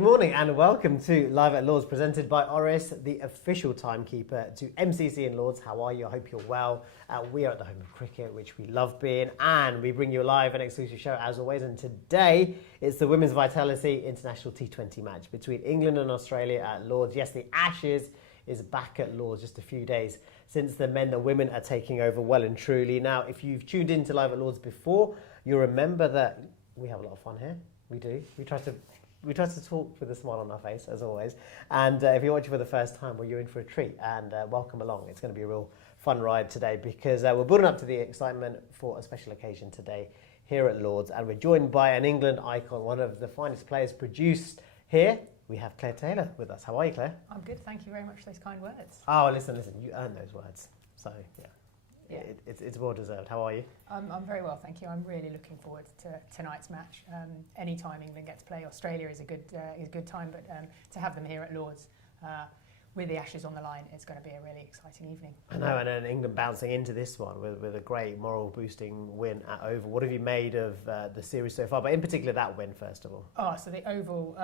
Good morning and welcome to Live at Lords, presented by Oris, the official timekeeper to MCC in Lords. How are you? I hope you're well. We are at the home of cricket, which we love being, and we bring you a live and exclusive show as always. And today it's the Women's Vitality International T20 match between England and Australia at Lords. Yes, the Ashes is back at Lords just a few days since the men, the women are taking over well and truly. Now, if you've tuned into Live at Lords before, you'll remember that we have a lot of fun here. We do. We try to talk with a smile on our face, as always. And if you're watching for the first time, well, you're in for a treat. And welcome along. It's going to be a real fun ride today because we're building up to the excitement for a special occasion today here at Lords. And we're joined by an England icon, one of the finest players produced here. We have Claire Taylor with us. How are you, Claire? I'm good. Thank you very much for those kind words. Oh, listen. You earned those words. So, yeah. It's well deserved. How are you? I'm very well, thank you. I'm really looking forward to tonight's match. Any time England get to play Australia is a good time, but to have them here at Lords with the Ashes on the line, it's going to be a really exciting evening. I know, and then England bouncing into this one with a great moral boosting win at Oval. What have you made of the series so far, but in particular that win, first of all? Oh, so the Oval,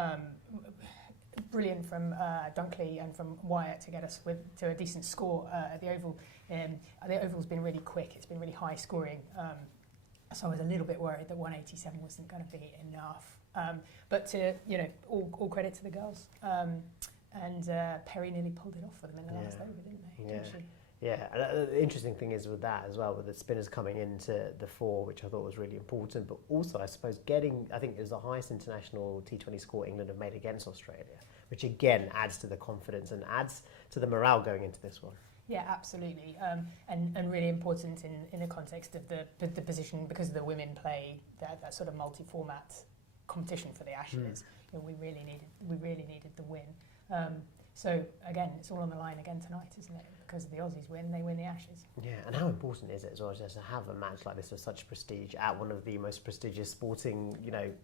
brilliant from Dunkley and from Wyatt to get us to a decent score at the Oval. The Oval's been really quick, it's been really high scoring, so I was a little bit worried that 187 wasn't going to be enough. But all credit to the girls. And Perry nearly pulled it off for them in the last over, didn't they? Yeah. Didn't she? Yeah, and the interesting thing is with that as well, with the spinners coming into the fore, which I thought was really important, but also I suppose I think it was the highest international T20 score England have made against Australia, which again adds to the confidence and adds to the morale going into this one. Yeah, absolutely, and really important in the context of the position, because the women play that sort of multi-format competition for the Ashes. We really needed the win. So again, it's all on the line again tonight, isn't it? Because the Aussies win, they win the Ashes. Yeah, and how important is it as well just to have a match like this of such prestige at one of the most prestigious sporting,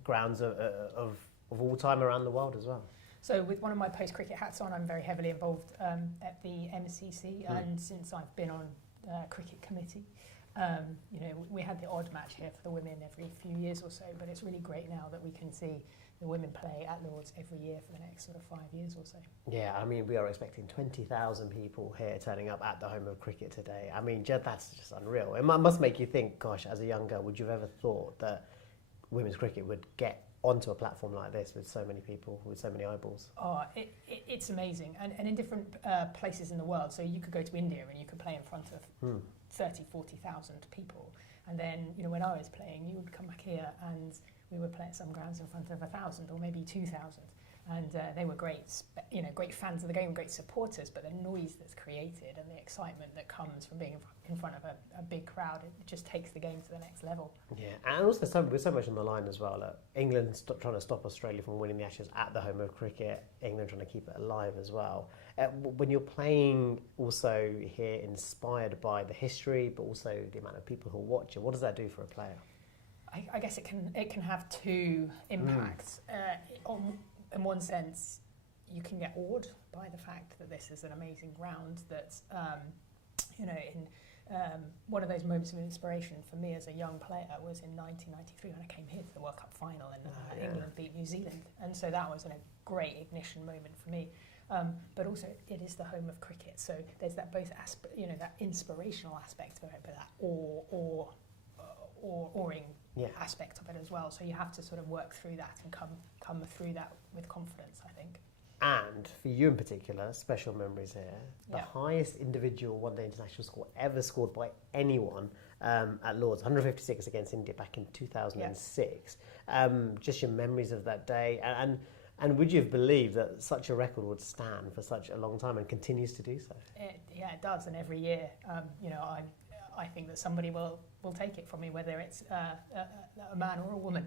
grounds of all time around the world as well? So with one of my post-cricket hats on, I'm very heavily involved at the MCC, and since I've been on cricket committee, we had the odd match here for the women every few years or so, but it's really great now that we can see the women play at Lords every year for the next sort of 5 years or so. Yeah, I mean, we are expecting 20,000 people here turning up at the home of cricket today. I mean, that's just unreal. It must make you think, gosh, as a young girl, would you have ever thought that women's cricket would get onto a platform like this with so many people, with so many eyeballs? Oh, it's amazing. And in different places in the world, so you could go to India and you could play in front of 30, 40,000 people. And then, when I was playing, you would come back here and we would play at some grounds in front of 1,000 or maybe 2,000. And they were great fans of the game, great supporters, but the noise that's created and the excitement that comes from being in front of a big crowd, it just takes the game to the next level. Yeah, and also with so much on the line as well. England trying to stop Australia from winning the Ashes at the home of cricket, England trying to keep it alive as well. When you're playing also here inspired by the history, but also the amount of people who watch it, what does that do for a player? I guess it can have two impacts. In one sense, you can get awed by the fact that this is an amazing ground that, one of those moments of inspiration for me as a young player was in 1993 when I came here to the World Cup final and England beat New Zealand. And so that was a great ignition moment for me. But also it is the home of cricket. So there's that both that inspirational aspect of it, but that awing aspect of it as well. So you have to sort of work through that and come through that with confidence, I think. And for you in particular, special memories here. The highest individual one-day international score ever scored by anyone at Lords, 156 against India back in 2006. Just your memories of that day. And would you have believed that such a record would stand for such a long time and continues to do so? It does. And every year, I think that somebody will take it from me, whether it's a man or a woman.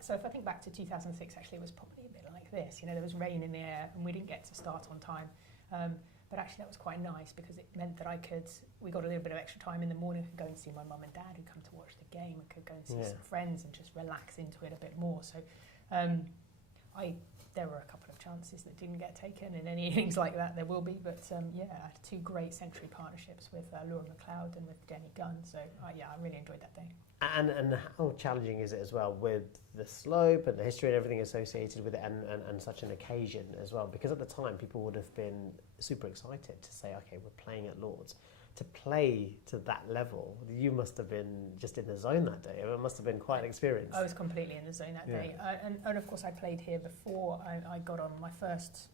So if I think back to 2006, actually, it was probably a bit like this. There was rain in the air and we didn't get to start on time. But actually that was quite nice because it meant that we got a little bit of extra time in the morning. I could go and see my mum and dad who'd come to watch the game. I could go and see some friends and just relax into it a bit more. So there were a couple of of chances that didn't get taken in any innings like that. There will be, but yeah, I had 2 great century partnerships with Laura McLeod and with Denny Gunn. So yeah, I really enjoyed that day. And how challenging is it as well with the slope and the history and everything associated with it, and such an occasion as well? Because at the time, people would have been super excited to say, okay, we're playing at Lord's. To play to that level, you must have been just in the zone that day. It must have been quite an experience. I was completely in the zone that day. And of course, I played here before I got on my first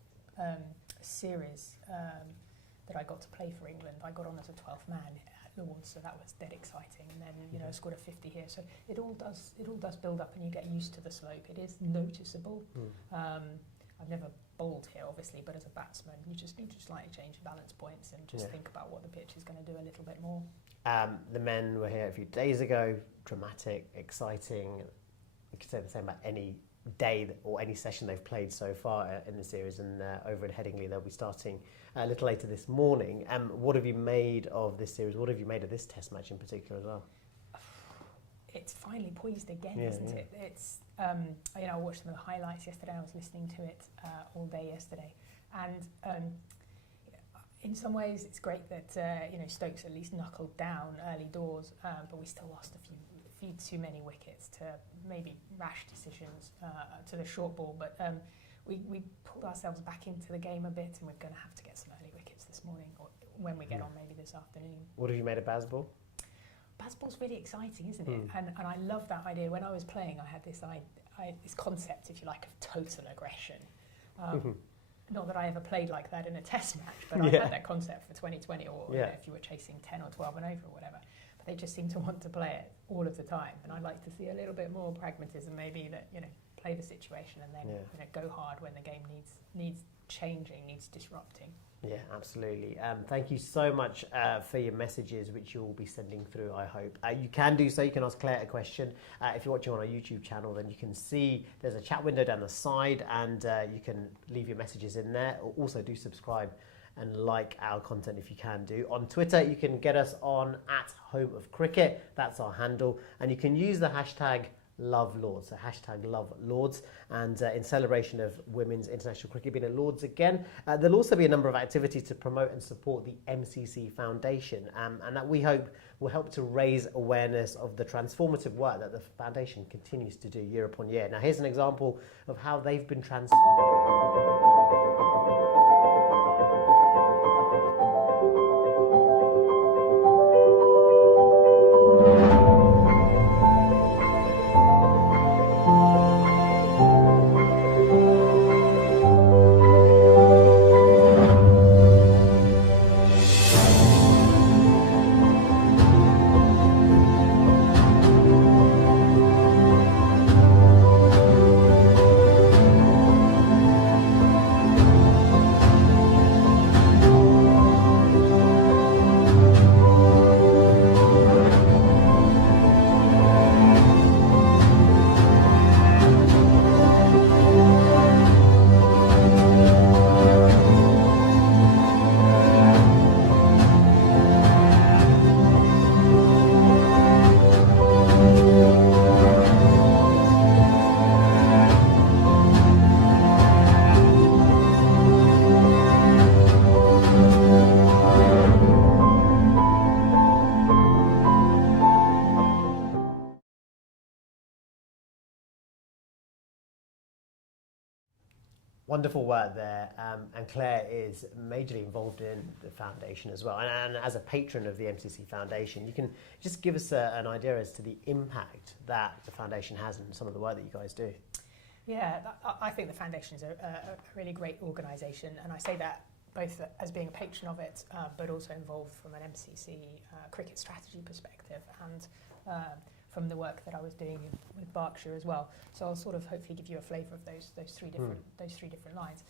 series that I got to play for England. I got on as a 12th man at Lord's, so that was dead exciting. And then, you know, I scored a 50 here. So it all does build up, and you get used to the slope. It is noticeable. I've never bowled here, obviously, but as a batsman, you just need to slightly change your balance points and just think about what the pitch is going to do a little bit more. The men were here a few days ago. Dramatic, exciting. You could say the same about any day or any session they've played so far in the series. And over in Headingley, they'll be starting a little later this morning. What have you made of this series? What have you made of this Test match in particular as well? It's finally poised again, isn't it? It's you know, I watched some of the highlights yesterday. I was listening to it all day yesterday, and in some ways, it's great that you know, Stokes at least knuckled down early doors, but we still lost a few too many wickets to maybe rash decisions to the short ball. But we pulled ourselves back into the game a bit, and we're going to have to get some early wickets this morning, or when we get on, maybe this afternoon. What have you made of Bazball? Bazball's really exciting, isn't it? And I love that idea. When I was playing, I had this this concept, if you like, of total aggression. Not that I ever played like that in a Test match, but I had that concept for 2020, or you know, if you were chasing 10 or 12 and over or whatever. But they just seem to want to play it all of the time, and I'd like to see a little bit more pragmatism, maybe, that, you know, play the situation and then you know, go hard when the game needs changing, needs disrupting. Yeah, absolutely. Thank you so much for your messages, which you'll be sending through, I hope. You can do so. You can ask Claire a question. If you're watching on our YouTube channel, then you can see there's a chat window down the side, and you can leave your messages in there. Also, do subscribe and like our content if you can do. On Twitter, you can get us on @HomeOfCricket. That's our handle. And you can use the hashtag Love Lords, so hashtag Love Lords, and in celebration of Women's International Cricket being at Lords again, there'll also be a number of activities to promote and support the MCC Foundation, and that we hope will help to raise awareness of the transformative work that the foundation continues to do year upon year. Now, here's an example of how they've been wonderful work there, and Claire is majorly involved in the foundation as well. And as a patron of the MCC Foundation, you can just give us an idea as to the impact that the foundation has and some of the work that you guys do. Yeah, I think the foundation is a really great organisation, and I say that both as being a patron of it, but also involved from an MCC cricket strategy perspective, and from the work that I was doing with Berkshire as well. So I'll sort of hopefully give you a flavour of those three different lines.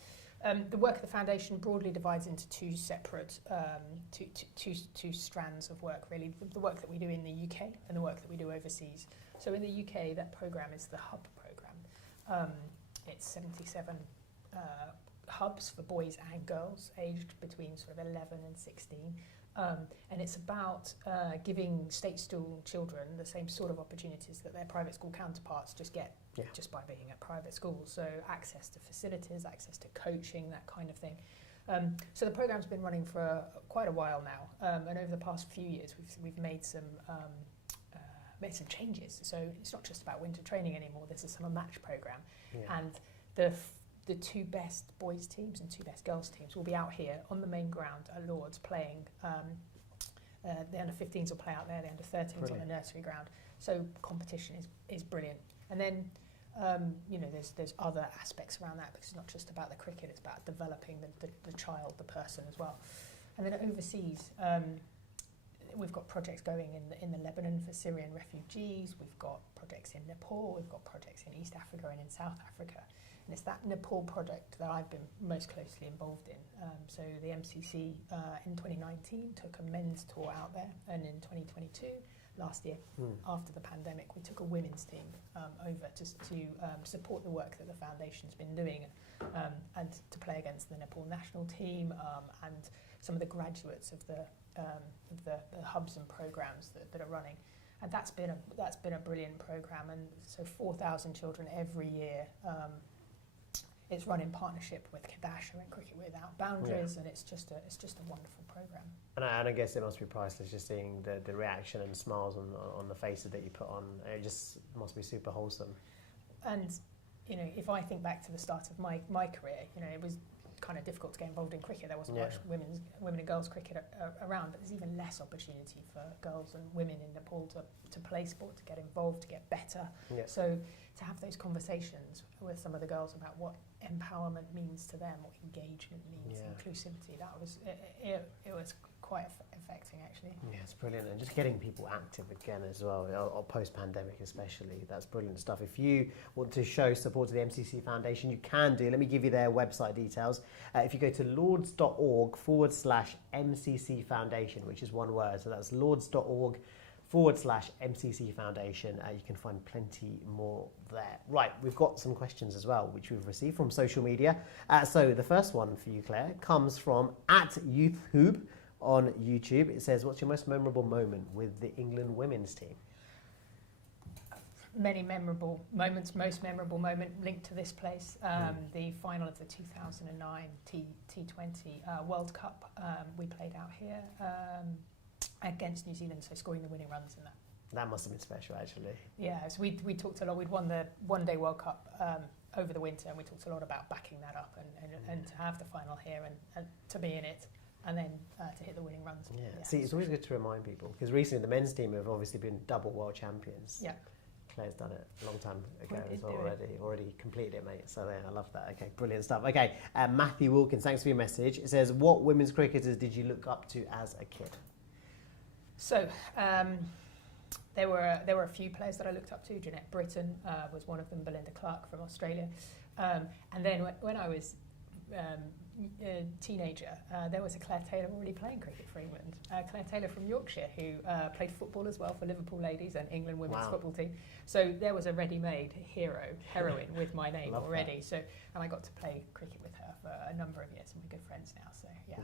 The work of the foundation broadly divides into two separate two strands of work, really. The work that we do in the UK and the work that we do overseas. So in the UK, that programme is the HUB programme. It's 77 hubs for boys and girls aged between sort of 11 and 16. And it's about giving state school children the same sort of opportunities that their private school counterparts just get just by being at private schools. So access to facilities, access to coaching, that kind of thing. So the programme's been running for quite a while now, and over the past few years we've made some changes. So it's not just about winter training anymore. There's a summer match programme, and the two best boys teams and two best girls teams will be out here on the main ground at Lords playing. The under-15s will play out there, the under-13s on the nursery ground. So competition is brilliant. And then there's other aspects around that, because it's not just about the cricket, it's about developing the child, the person as well. And then overseas, we've got projects going in the Lebanon for Syrian refugees, we've got projects in Nepal, we've got projects in East Africa and in South Africa. And it's that Nepal project that I've been most closely involved in. So the MCC in 2019 took a men's tour out there, and in 2022, last year, after the pandemic, we took a women's team over to support the work that the foundation's been doing, and to play against the Nepal national team and some of the graduates of the hubs and programs that are running. And that's been a brilliant program. And so 4,000 children every year. It's run in partnership with Kidasha and Cricket Without Boundaries, and it's just a wonderful program. And I guess it must be priceless just seeing the reaction and smiles on the faces that you put on. It just must be super wholesome. And if I think back to the start of my career, it was kind of difficult to get involved in cricket. There wasn't much women and girls cricket around, but there's even less opportunity for girls and women in Nepal to play sport, to get involved, to get better. So to have those conversations with some of the girls about what empowerment means to them, what engagement means, inclusivity, it was quite affecting, actually. Yeah, it's brilliant. And just getting people active again as well, or post-pandemic especially, that's brilliant stuff. If you want to show support to the MCC Foundation, you can do. Let me give you their website details. If you go to lords.org/MCC Foundation, which is one word, so that's lords.org/MCC Foundation. You can find plenty more there. Right, we've got some questions as well, which we've received from social media. So the first one for you, Claire, comes from @YouthHoob on YouTube. It says, what's your most memorable moment with the England women's team? Many memorable moments. Most memorable moment linked to this place, the final of the 2009 T20 World Cup. We played out here against New Zealand, so scoring the winning runs in that. That must have been special, actually. Yeah, so we talked a lot. We'd won the one-day World Cup over the winter, and we talked a lot about backing that up and to have the final here and to be in it, and then to hit the winning runs. Yeah. See, it's always good to remind people, because recently the men's team have obviously been double world champions. Yeah. Claire's done it a long time ago as well already completed it, mate. So I love that. Okay, brilliant stuff. Okay, Matthew Wilkins, thanks for your message. It says, what women's cricketers did you look up to as a kid? So there were a few players that I looked up to. Jeanette Britton was one of them, Belinda Clark from Australia. And then when I was a teenager, there was a Claire Taylor already playing cricket for England. Claire Taylor from Yorkshire, who played football as well for Liverpool ladies and England women's football team. So there was a ready-made heroine with my name already. That. So, and I got to play cricket with her for a number of years, and we're good friends now. So yeah,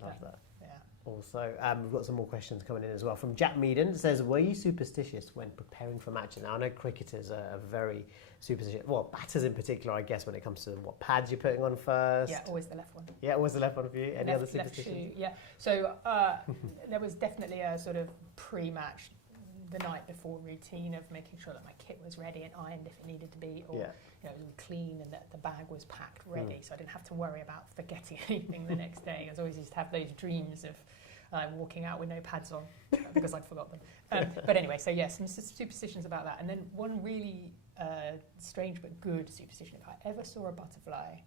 love that. Yeah. Also, we've got some more questions coming in as well. From Jack Meaden, it says, were you superstitious when preparing for matches? Now, I know cricketers are very superstitious. Well, batters in particular, I guess, when it comes to what pads you're putting on first. Yeah, always the left one. Yeah, always the left one for you. Any other superstitions? Left shoe, yeah. So there was definitely a sort of pre-match, the night before routine of making sure that my kit was ready and ironed if it needed to be, or clean, and that the bag was packed ready, so I didn't have to worry about forgetting anything the next day. I was always used to have those dreams of walking out with no pads on because I'd forgot them. But anyway, so yes, some superstitions about that. And then one really strange but good superstition: if I ever saw a butterfly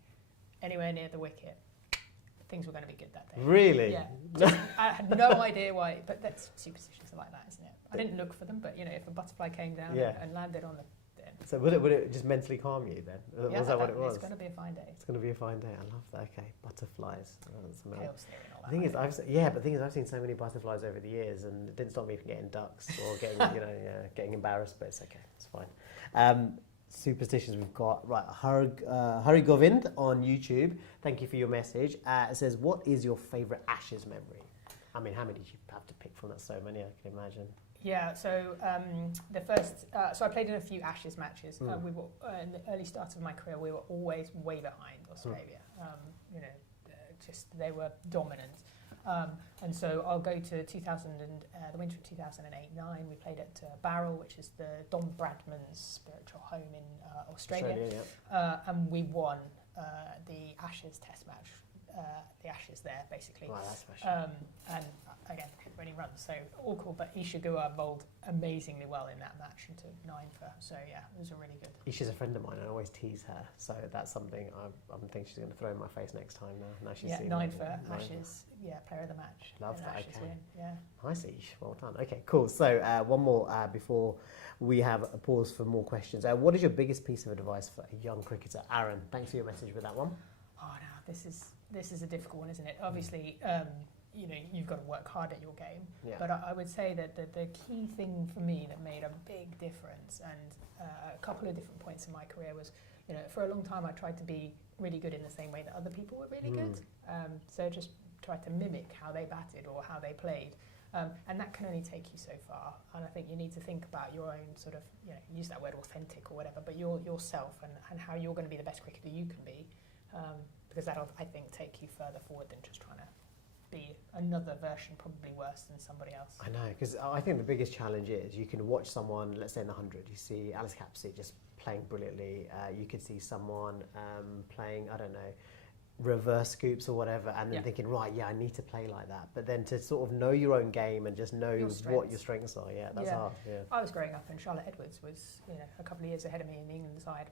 anywhere near the wicket, things were going to be good that day. Really? Yeah. I had no idea why, but that's superstitions are like that, isn't it? I didn't look for them, but if a butterfly came down and landed on the. So would it just mentally calm you then? Yeah, was that what it was? It's going to be a fine day. It's going to be a fine day. I love that. Okay, butterflies. Chaos theory and all that. The thing is, I've seen so many butterflies over the years, and it didn't stop me from getting ducks or getting getting embarrassed. But it's okay. It's fine. superstitions we've got. Right, Hari Govind on YouTube. Thank you for your message. It says, what is your favourite Ashes memory? I mean, how many did you have to pick from? That's so many, I can imagine. Yeah, so the first, so I played in a few Ashes matches. We were in the early start of my career. We were always way behind Australia. You know, just they were dominant. And so I'll go to the winter of 2008-9. We played at Barrel, which is the Don Bradman's spiritual home in Australia. And we won the Ashes Test match. The Ashes there, basically. Wow, that's special. And again, winning runs, so all cool. But Isha Guha bowled amazingly well in that match and took 9 for her. So yeah, it was a really good. Isha's a friend of mine. I always tease her, so that's something I'm thinking she's going to throw in my face next time. Now she's seen 9 for Ashes. Yeah, player of the match. Love that. Ashes win. Yeah. Nice, Ish. Well done. Okay, cool. So one more before we have a pause for more questions. What is your biggest piece of advice for a young cricketer? Aaron, thanks for your message with that one. Oh no, this is a difficult one, isn't it? Obviously, you know, you've got to work hard at your game. Yeah. But I would say that the key thing for me that made a big difference, and a couple of different points in my career was, you know, for a long time I tried to be really good in the same way that other people were really good. So just tried to mimic how they batted or how they played. And that can only take you so far. And I think you need to think about your own sort of, you know, use that word authentic or whatever, but yourself and how you're going to be the best cricketer you can be. Because that'll, I think, take you further forward than just trying to be another version, probably worse than somebody else. I know, because I think the biggest challenge is you can watch someone, let's say in the 100, you see Alice Capsey just playing brilliantly. You could see someone playing, I don't know, reverse scoops or whatever, and then thinking, right, I need to play like that. But then to sort of know your own game and just know what your strengths are, that's hard. Yeah. I was growing up and Charlotte Edwards was, you know, a couple of years ahead of me in the England side,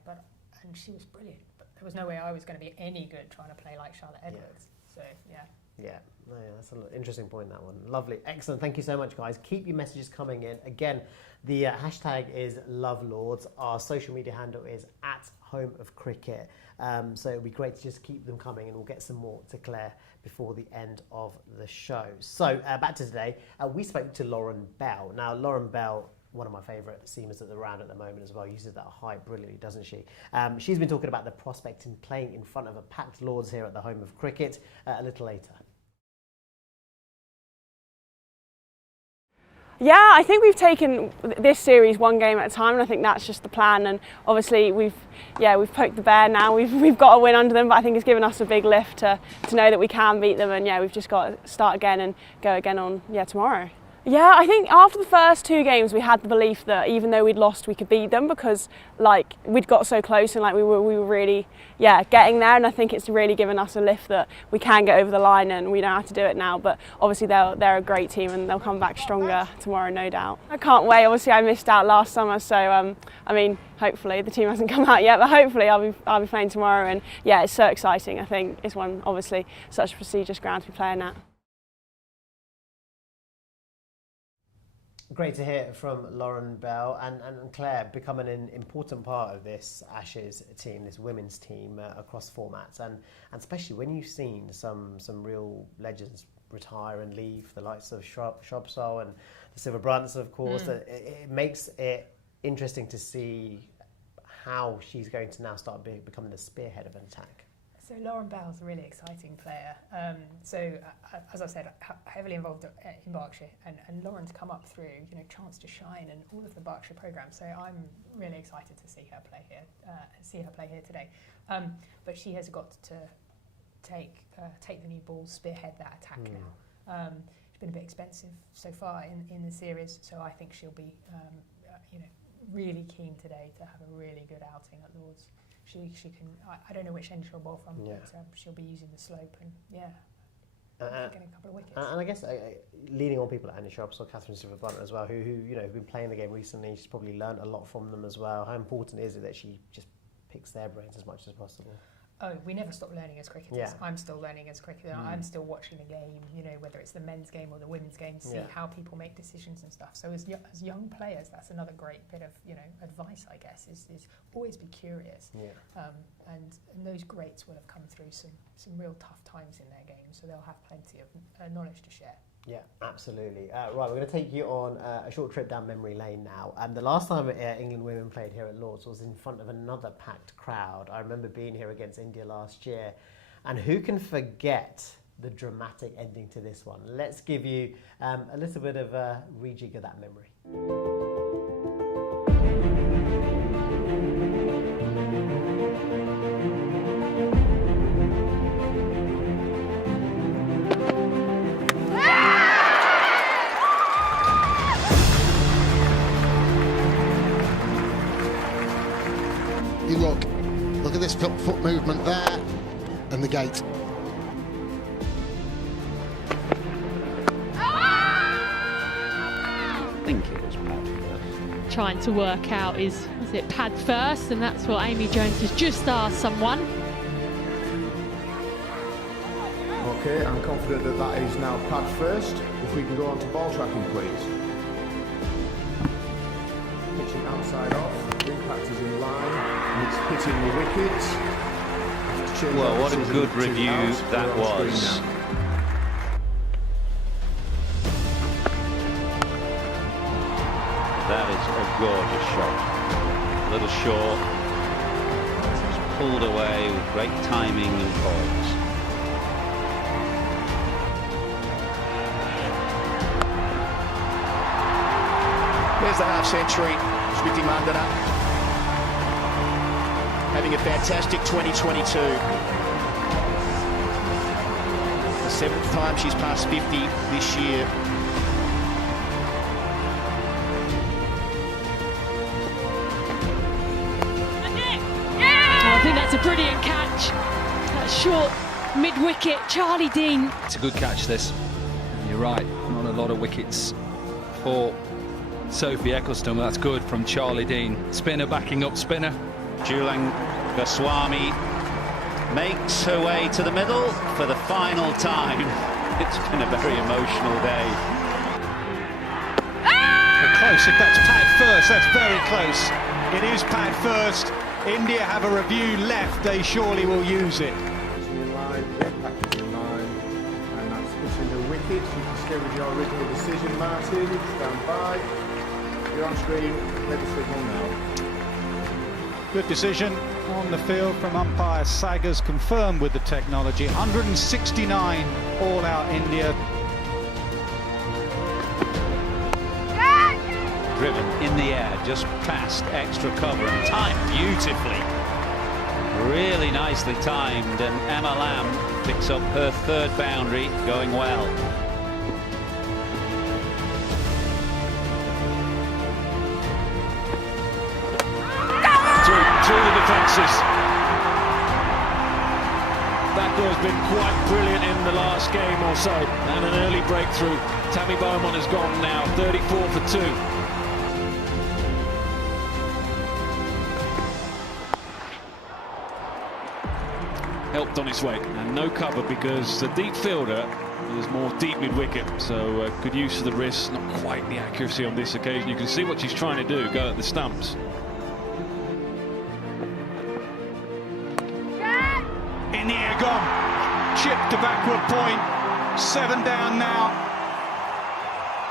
and she was brilliant. But there was no way I was going to be any good trying to play like Charlotte Edwards. So, that's an interesting point, that one. Lovely. Excellent. Thank you so much, guys. Keep your messages coming in. Again, the hashtag is LoveLords. Our social media handle is @HomeOfCricket. So it'll be great to just keep them coming, and we'll get some more to Claire before the end of the show. So back to today. We spoke to Lauren Bell. Now, Lauren Bell, one of my favourite seamers at the round at the moment as well, uses that height brilliantly, doesn't she? She's been talking about the prospect in playing in front of a packed Lords here at the home of cricket a little later. Yeah, I think we've taken this series one game at a time, and I think that's just the plan. And obviously we've poked the bear now. We've got a win under them, but I think it's given us a big lift to know that we can beat them. And we've just got to start again and go again on tomorrow. Yeah, I think after the first 2 games we had the belief that even though we'd lost, we could beat them, because we'd got so close and we were really getting there. And I think it's really given us a lift that we can get over the line, and we know how to do it now. But obviously they're a great team and they'll come back stronger tomorrow, no doubt. I can't wait. Obviously I missed out last summer, so I mean, hopefully the team hasn't come out yet, but hopefully I'll be playing tomorrow. And it's so exciting. I think it's obviously such a prestigious ground to be playing at. Great to hear from Lauren Bell and Claire becoming an important part of this Ashes team, this women's team across formats, and especially when you've seen some real legends retire and leave, the likes of Shrubsole and the Silver Brunts, of course. It makes it interesting to see how she's going to now start becoming the spearhead of an attack. So Lauren Bell's a really exciting player. As I said, heavily involved in Berkshire, and Lauren's come up through, chance to shine and all of the Berkshire programme. So I'm really excited to see her play here, today. But she has got to take the new ball, spearhead that attack now. It's been a bit expensive so far in the series, so I think she'll be, really keen today to have a really good outing at Lords. She can. I don't know which end she'll bowl from, but she'll be using the slope and getting a couple of wickets. And I guess leaning on people like Annie Sharps or Catherine Silver-Brunt as well, who have been playing the game recently. She's probably learned a lot from them as well. How important is it that she just picks their brains as much as possible? Oh, we never stop learning as cricketers. Yeah. I'm still learning as a cricketer. I'm still watching the game, whether it's the men's game or the women's game, to see how people make decisions and stuff. So as young players, that's another great bit of, advice, I guess, is always be curious. Yeah. And those greats will have come through some real tough times in their game, so they'll have plenty of knowledge to share. Yeah, absolutely. Right, we're going to take you on a short trip down memory lane now. The last time England women played here at Lord's was in front of another packed crowd. I remember being here against India last year. And who can forget the dramatic ending to this one? Let's give you a little bit of a rejig of that memory. You look at this foot movement there, and the gate. I think it was pad first. Trying to work out is it pad first, and that's what Amy Jones has just asked someone. Okay, I'm confident that that is now pad first. If we can go on to ball tracking, please. Pitching outside off, the impact is in line, and it's hitting the wickets. Well, what a good review that was. That is a gorgeous shot. A little short. It's pulled away with great timing and poise. There's the half century. Smriti Mandana having a fantastic 2022. The 7th time she's passed 50 this year. I think that's a brilliant catch. That short mid-wicket, Charlie Dean. It's a good catch, this. You're right, not a lot of wickets for Sophie Ecclestone. That's good from Charlie Dean. Spinner backing up spinner. Julang Goswami makes her way to the middle for the final time. It's been a very emotional day. Close, if that's pad first, that's very close. It is pad first. India have a review left, they surely will use it. In line, the impact is in line, and that's hitting the wicket. You can stay with your original decision, Martin. Stand by. You're on screen. Let the signal now. Good decision on the field from umpire Saggers, confirmed with the technology. 169 all out India. Driven in the air, just past extra cover and timed beautifully. Really nicely timed, and Emma Lamb picks up her 3rd boundary, going well. Through the defences. That has been quite brilliant in the last game or so, and an early breakthrough. Tammy Bowman has gone now, 34 for 2. Helped on its way, and no cover because the deep fielder is more deep mid-wicket, so good use of the wrist, not quite the accuracy on this occasion. You can see what she's trying to do, go at the stumps. In the air, gone. Chipped to backward point. 7 down now.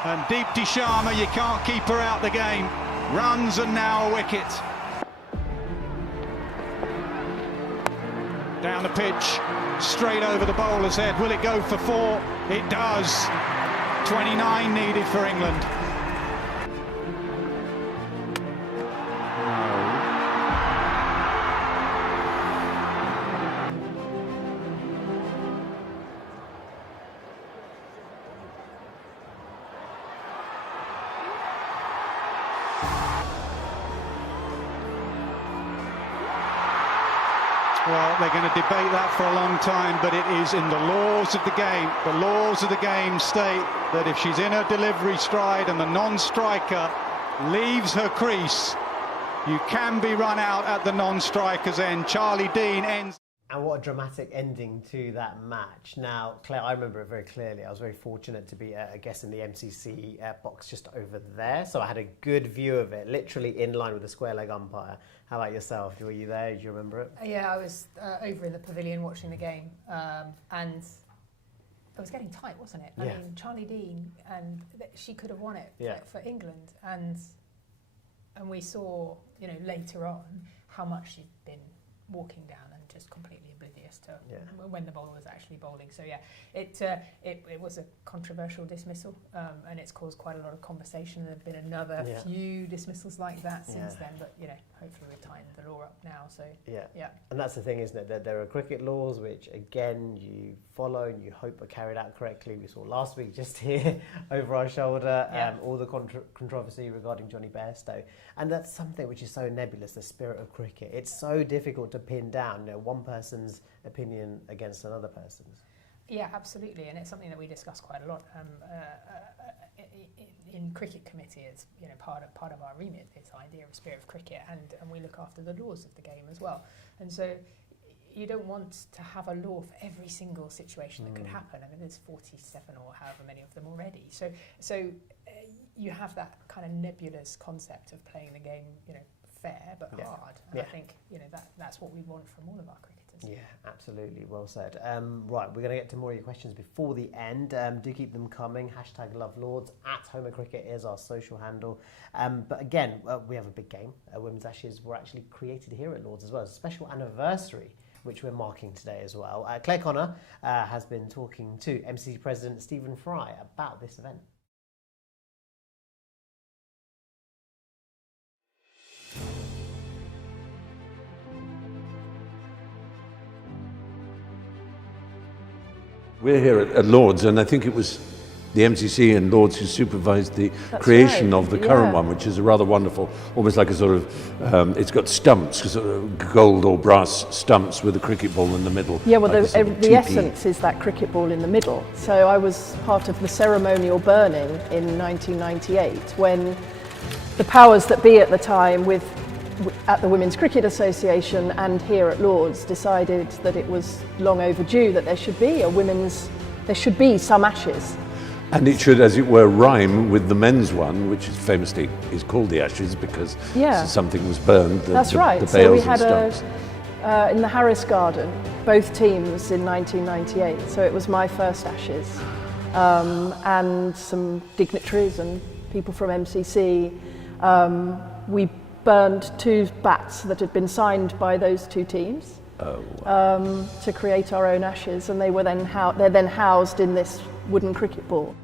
And Deepti Sharma, you can't keep her out the game. Runs and now a wicket. Down the pitch, straight over the bowler's head. Will it go for 4? It does. 29 needed for England. Well, they're going to debate that for a long time, but it is in the laws of the game. The laws of the game state that if she's in her delivery stride and the non-striker leaves her crease, you can be run out at the non-striker's end. Charlie Dean ends. And what a dramatic ending to that match. Now, Claire, I remember it very clearly. I was very fortunate to be a guest in the MCC box just over there. So I had a good view of it, literally in line with the square leg umpire. How about yourself? Were you there? Do you remember it? Yeah, I was over in the pavilion watching the game. And it was getting tight, wasn't it? Yeah. I mean, Charlie Dean, and she could have won it for England, and we saw, you know, later on how much she'd been walking down and just completely oblivious to when the bowler was actually bowling. So yeah, it was a controversial dismissal, and it's caused quite a lot of conversation. There have been another few dismissals like that since then, but you know, hopefully we've tightened the law up now. So yeah, and that's the thing, isn't it? That there are cricket laws which, again, you follow and you hope are carried out correctly. We saw last week just here over our shoulder all the controversy regarding Johnny Bairstow, and that's something which is so nebulous. The spirit of cricket. It's so difficult to pin down, you know, one person's opinion against another person's. Yeah, absolutely, and it's something that we discuss quite a lot in cricket committee. It's, you know, part of our remit, this idea of spirit of cricket, and we look after the laws of the game as well. And so you don't want to have a law for every single situation that could happen. I mean, there's 47 or however many of them already. So you have that kind of nebulous concept of playing the game, you know, fair but hard. And I think, you know, that's what we want from all of our cricketers. Yeah, absolutely. Well said. Right, we're going to get to more of your questions before the end. Do keep them coming. #LoveLords @HomerCricket is our social handle. But again, we have a big game. Women's Ashes were actually created here at Lords as well. It's a special anniversary, which we're marking today as well. Claire Connor has been talking to MCC President Stephen Fry about this event. We're here at Lords, and I think it was the MCC and Lords who supervised the creation of the current one, which is a rather wonderful, almost like a sort of, it's got stumps, sort of gold or brass stumps with a cricket ball in the middle. Yeah, well, like the essence is that cricket ball in the middle. So I was part of the ceremonial burning in 1998 when the powers that be at the time at the Women's Cricket Association and here at Lords decided that it was long overdue, that there should be some Ashes. And it should, as it were, rhyme with the men's one, which is famously is called the Ashes because something was burned. That's right. The so we bales had in the Harris Garden, both teams in 1998. So it was my first Ashes, and some dignitaries and people from MCC. We burned 2 bats that had been signed by those 2 teams to create our own Ashes, and they're then housed in this wooden cricket ball.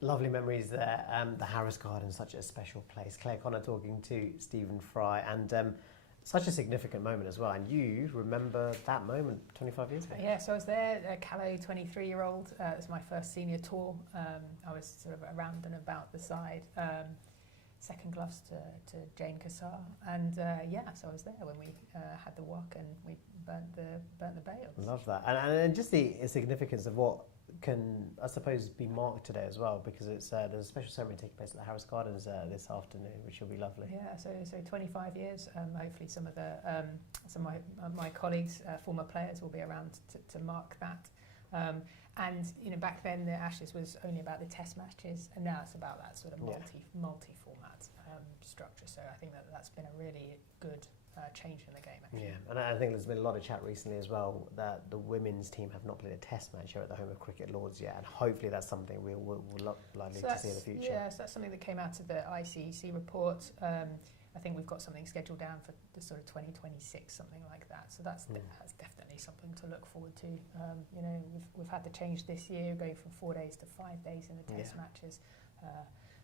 Lovely memories there. The Harris Garden, such a special place. Claire Connor talking to Stephen Fry, and such a significant moment as well. And you remember that moment 25 years ago? Yeah, so I was there, a callow 23-year-old. It was my first senior tour. I was sort of around and about the side. Second gloves to Jane Kassar. And so I was there when we had the walk and we burnt the bales. Love that. And just the significance of what can, I suppose, be marked today as well, because it's there's a special ceremony taking place at the Harris Gardens this afternoon, which will be lovely. Yeah, so 25 years. Hopefully, some of my colleagues, former players, will be around to mark that. And you know, back then the Ashes was only about the Test matches, and now it's about that sort of multi-format structure. So I think that's been a really good change in the game, actually. Yeah, and I think there's been a lot of chat recently as well that the women's team have not played a Test match here at the Home of Cricket Lords yet, and hopefully that's something we'll likely to see in the future. Yeah, so that's something that came out of the ICC report. I think we've got something scheduled down for the sort of 2026, something like that. So that's definitely something to look forward to. You know, we've had the change this year, going from 4 days to 5 days in the Test matches.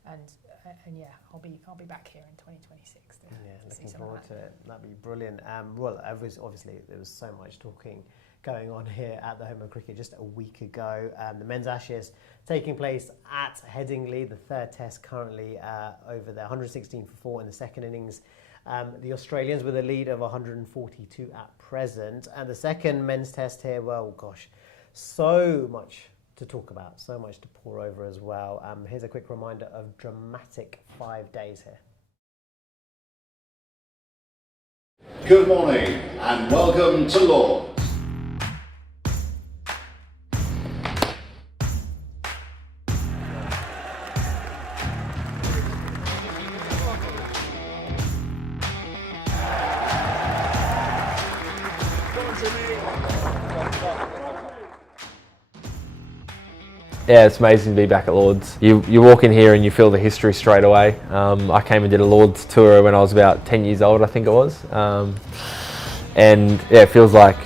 And yeah, I'll be back here in 2026. Looking forward to it. That'd be brilliant. Well, obviously there was so much talking going on here at the Home of Cricket just a week ago. The men's Ashes taking place at Headingley, the 3rd Test currently over there, 116 for 4 in the second innings. The Australians with a lead of 142 at present, and the second men's Test here. Well, gosh, so much to talk about, so much to pour over as well. Here's a quick reminder of dramatic 5 days here. Good morning and welcome to Lords. Yeah, it's amazing to be back at Lord's. You walk in here and you feel the history straight away. I came and did a Lord's tour when I was about 10 years old, I think it was. And yeah, it feels like,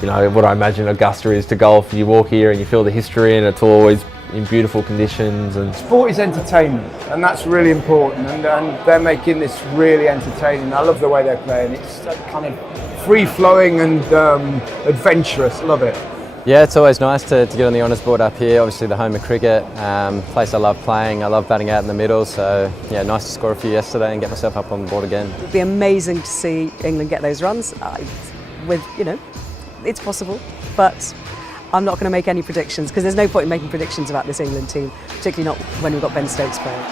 you know, what I imagine Augusta is to golf. You walk here and you feel the history, and it's always in beautiful conditions. And sport is entertainment, and that's really important, and they're making this really entertaining. I love the way they're playing. It's kind of free-flowing and adventurous. Love it. Yeah, it's always nice to get on the honours board up here. Obviously the home of cricket, place I love playing. I love batting out in the middle, so yeah, nice to score a few yesterday and get myself up on the board again. It'd be amazing to see England get those runs. It's possible, but I'm not going to make any predictions because there's no point in making predictions about this England team, particularly not when we've got Ben Stokes playing.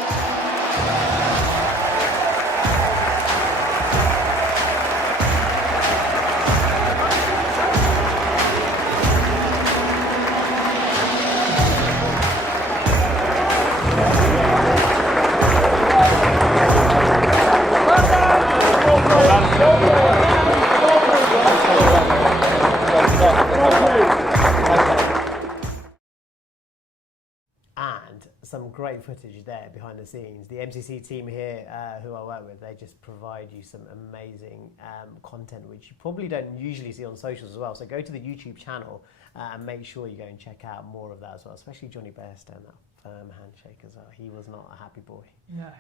Some great footage there behind the scenes. The MCC team here, who I work with, they just provide you some amazing content which you probably don't usually see on socials as well. So go to the YouTube channel and make sure you go and check out more of that as well, especially Johnny Bairstow, that firm handshake as well. He was not a happy boy. No.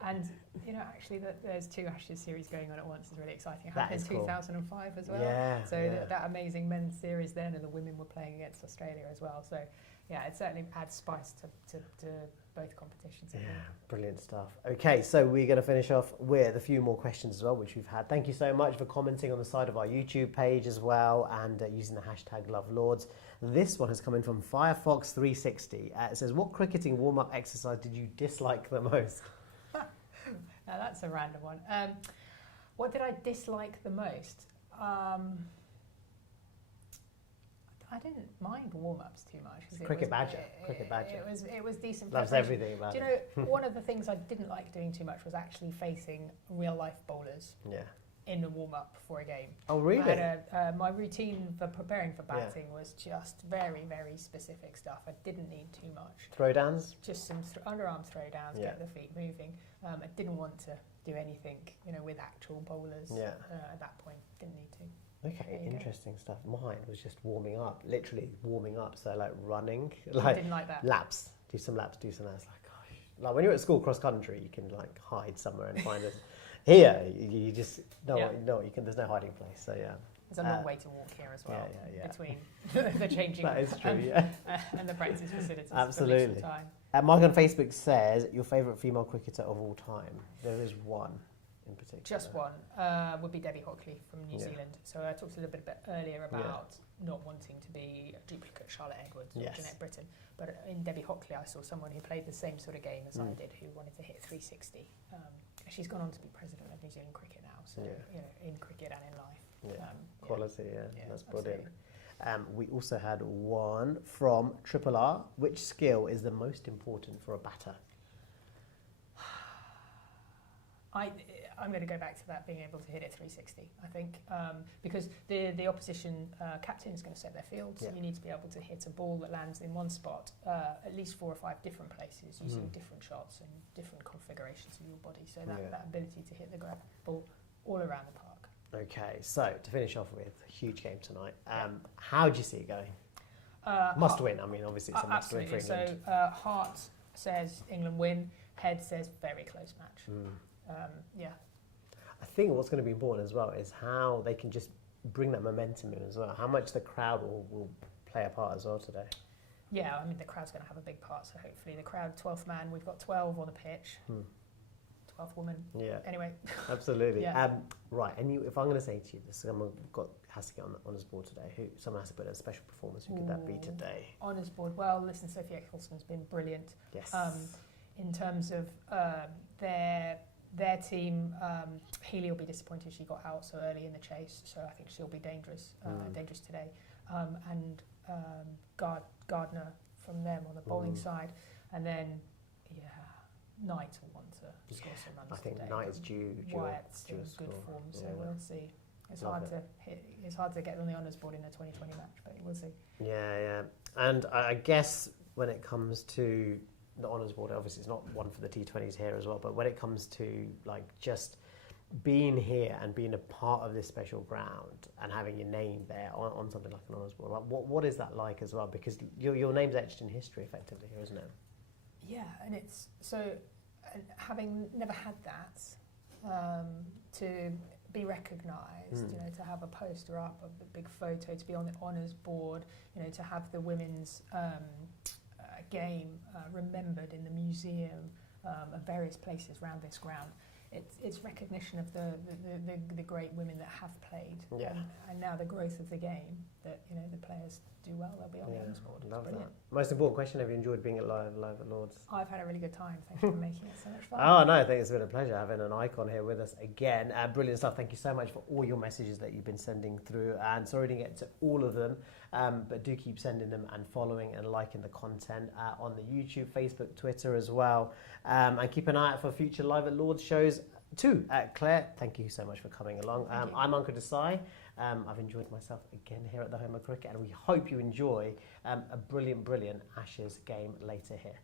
And, you know, actually there's 2 Ashes series going on at once is really exciting. It happened in 2005 as well. Yeah, so that amazing men's series then, and the women were playing against Australia as well. So yeah, it certainly adds spice to both competitions. Yeah, brilliant stuff. Okay, so we're going to finish off with a few more questions as well, which we've had. Thank you so much for commenting on the side of our YouTube page as well, and using the hashtag #LoveLords. This one has come in from Firefox360. It says, what cricketing warm-up exercise did you dislike the most? Now that's a random one. What did I dislike the most? I didn't mind warm-ups too much. Cricket badger. It was decent. Loves everything about it. Do you know, one of the things I didn't like doing too much was actually facing real-life bowlers. Yeah. In the warm-up for a game. Oh, really? My routine for preparing for batting was just very, very specific stuff. I didn't need too much. Throwdowns? Just some underarm throwdowns, get the feet moving. I didn't want to do anything, you know, with actual bowlers at that point. Didn't need to. Okay, interesting stuff. Mine was just warming up, literally warming up. So like running, like didn't like that. Laps, do some laps, do some laps. Like, gosh, like when you're at school cross country, you can like hide somewhere and find us. Here, you just know what you can. There's no hiding place. So yeah, there's a long way to walk here as well. Yeah. Between the changing that is true, and the practice facilities. Absolutely. Mike on Facebook says your favourite female cricketer of all time. There is one in particular. Just one would be Debbie Hockley from New Zealand. So I talked a little bit earlier about not wanting to be a duplicate Charlotte Edwards or Jeanette Britton. But in Debbie Hockley, I saw someone who played the same sort of game as I did, who wanted to hit 360. She's gone on to be president of New Zealand cricket now, so you know, in cricket and in life. Quality, that's brilliant. We also had one from Triple R. Which skill is the most important for a batter? I'm going to go back to that, being able to hit it 360, I think, because the opposition captain is going to set their field, so you need to be able to hit a ball that lands in one spot, at least 4 or 5 different places, using different shots and different configurations of your body, so that ability to hit the ball all around the park. Okay, so to finish off with, a huge game tonight. How do you see it going? Must win, I mean, obviously it's a must win for England. So heart says England win, head says very close match. I think what's going to be important as well is how they can just bring that momentum in as well. How much the crowd will play a part as well today. Yeah, I mean, the crowd's going to have a big part, so hopefully the crowd, 12th man, we've got 12 on the pitch. 12th woman. Yeah. Anyway. Absolutely. Right, and if I'm going to say to you, someone has to get on the honours board today. Someone has to put in a special performance. Who could that be today? Honours board. Well, listen, Sophie Eccleston's been brilliant. Yes. In terms of their team, Healy will be disappointed she got out so early in the chase, so I think she'll be dangerous today. And Gardner from them on the bowling side, and then Knight will want to score some runs. I think today. Knight is due. Wyatt's in good form, so we'll see. It's hard to hit. It's hard to get on the honours board in a 2020 match, but we'll see. Yeah. And I guess when it comes to the honours board, obviously it's not one for the T20s here as well, but when it comes to like just being here and being a part of this special ground and having your name there on something like an honours board, like what is that like as well? Because your name's etched in history effectively here, isn't it? Yeah, and it's so, and having never had that, to be recognised, you know, to have a poster up, a big photo, to be on the honours board, you know, to have the women's game remembered in the museum of various places around this ground. It's recognition of the great women that have played, and now the growth of the game. That, you know, the players do well, they'll be on the honours board. Love that. Most important question: have you enjoyed being live at Lords? I've had a really good time. Thank you for making it so much fun. Oh no, I think it's been a pleasure having an icon here with us again. Brilliant stuff. Thank you so much for all your messages that you've been sending through. And sorry to get to all of them, but do keep sending them and following and liking the content on the YouTube, Facebook, Twitter as well. And keep an eye out for future Live at Lords shows too. Claire, thank you so much for coming along. I'm Ankur Desai. I've enjoyed myself again here at the Home of Cricket, and we hope you enjoy a brilliant Ashes game later here.